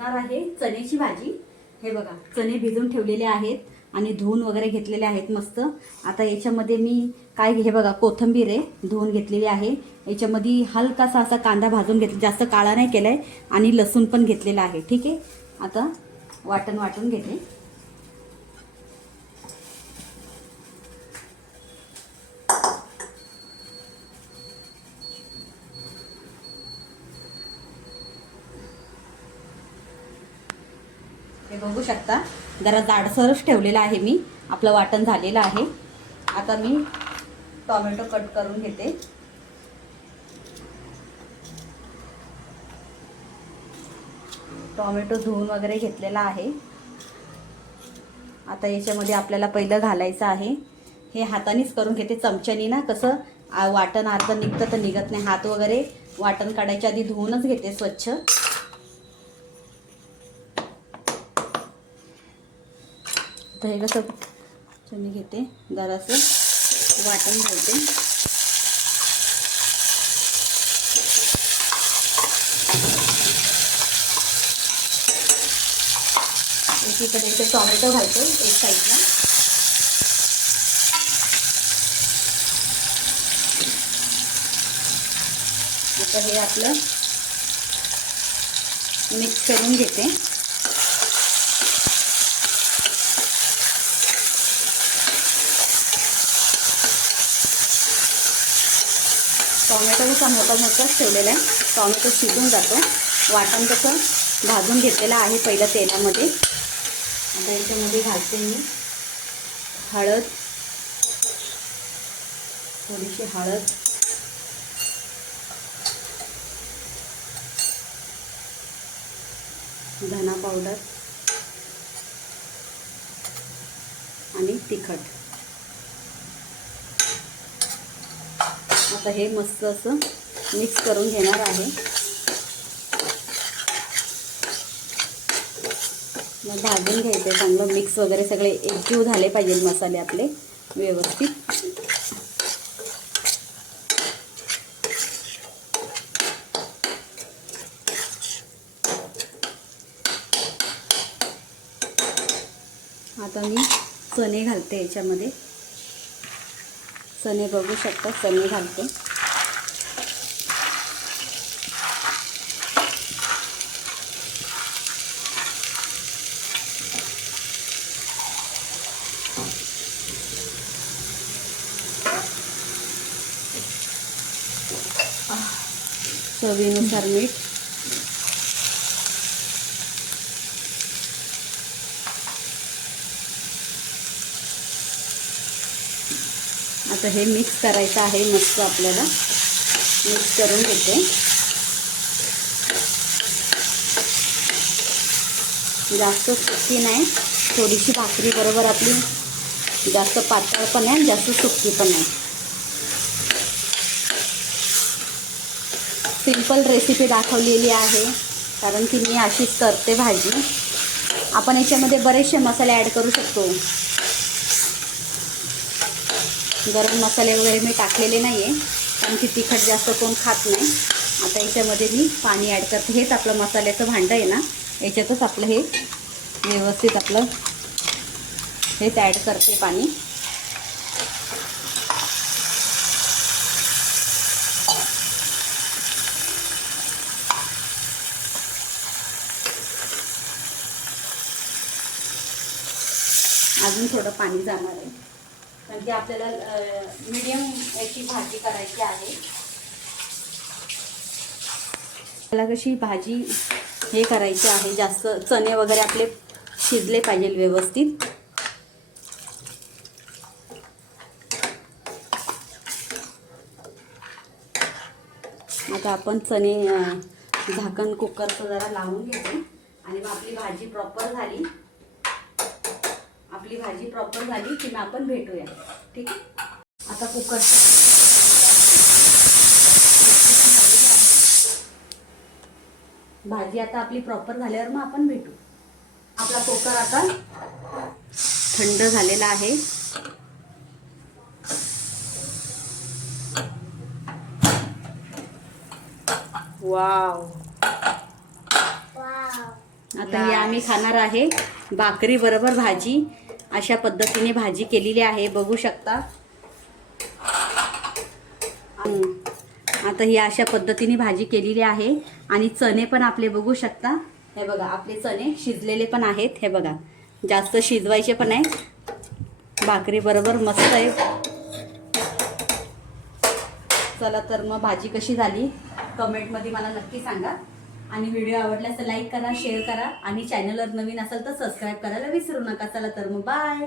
करणार आहे चण्याची भाजी। हे बघा, चणे भिजून ठेवलेले आहेत आणि धुवून वगैरे घेतलेले आहेत मस्त। आता याच्यामध्ये मी काय, हे बघा कोथिंबीर आहे धुवून घेतलेली आहे। याच्यामध्ये हलकासा असा कांदा भाजून घेतला, जास्त काळा नाही केलाय, आणि लसूण पण घेतलेला आहे। ठीक आहे, आता वाटून घेते। हे बघू शकता, जरा जाडसरच ठेवलेला आहे मी। आपलं वाटण झालेलं आहे। आता मी टोमॅटो कट करून घेते। टोमॅटो धुवून वगैरे घेतलेला आहे। आता याच्यामध्ये आपल्याला पहिलं घालायचं आहे, हे हातानेच करून घेते चमच्यानी ना, कसं वाटण अर्ध निघतं तर निघत नाही। हात वगैरे वाटण काढायच्या आधी धुवूनच घेते स्वच्छ। तर हे कसं चणे घेते, जरासं वाटण घालते। एकीकडे ते टोमॅटो घालते एक साईडला। आता हे आपलं मिक्स करून घेते। टोमॅटो कसा मोठाच ठेवलेला आहे, टोमॅटो शिजून जातो। वाटण कसं भाजून घेतलेलं आहे पहिलं तेलामध्ये। आता याच्यामध्ये घालते मी हळद, थोडीशी हळद, धना पावडर आणि तिखट। आता हे मस्त असं मिक्स करून घेणार आहे। मग भाजून घ्यायचं चांगलं, मिक्स वगैरे सगळे एकजीव झाले पाहिजे मसाले आपले व्यवस्थित। आता मी चणे घालते याच्यामध्ये। चणे बघू शकता, चणे घालते। चवीनुसार मीठ, आता हे मिक्स करायचं आहे मस्त आपल्याला। मिक्स करून घेते। जास्त सुकी नाही, थोडीशी भाकरी बरोबर आपली, जास्त पातळ पण नाही जास्त सुकी पण नाही। सिंपल रेसिपी दाखवलेली आहे, कारण की मी अशीच करते भाजी। आपण याच्यामध्ये बरेचसे मसाले ॲड करू शकतो। गरम मसाले वगैरे मी टाकलेले नाही आहे, कारण की तिखट जास्त कोण खात नाही। आता याच्यामध्ये मी पाणी ॲड करते। हेच आपलं मसाल्याचं भांडं आहे ना, याच्यातच आपलं हे व्यवस्थित आपलं हेच ॲड करते पाणी। अजून थोडं पाणी जाणार आहे, कारण की आपल्याला मीडियम याची भाजी करायची आहे। त्याला कशी भाजी हे करायची आहे, जास्त चणे वगैरे आपले शिजले पाहिजे व्यवस्थित। आता आपण चणे झाकण कुकरचं जरा लावून घेते, आणि मग आपली भाजी प्रॉपर झाली की मग आपण भेटूया। ठीक आहे, आता कुकर भाजी आता आपली प्रॉपर झाल्यावर मग आपण भेटू। आपला कुकर आता थंड झालेला आहे। वाव, आता ही आम्ही खाणार आहे भाकरी बरोबर भाजी. अशा पद्धतीने भाजी केलेली आहे, बघू शकता. आता ही अशा पद्धतीने भाजी केलेली आहे. आणि चणे पण आपले बघू शकता. हे बघा आपले चणे शिजलेले पण आहेत. हे बघा जास्त शिजवायचे पण आहे. भाकरी बरोबर मस्त आहे. चला तर मग भाजी कशी झाली कमेंटमध्ये मला नक्की सांगा. आणि व्हिडिओ आवडल्यास तर लाईक करा, शेअर करा आणि चॅनलवर नवीन असाल तर सबस्क्राईब करायला विसरू नका. चला तर मग बाय.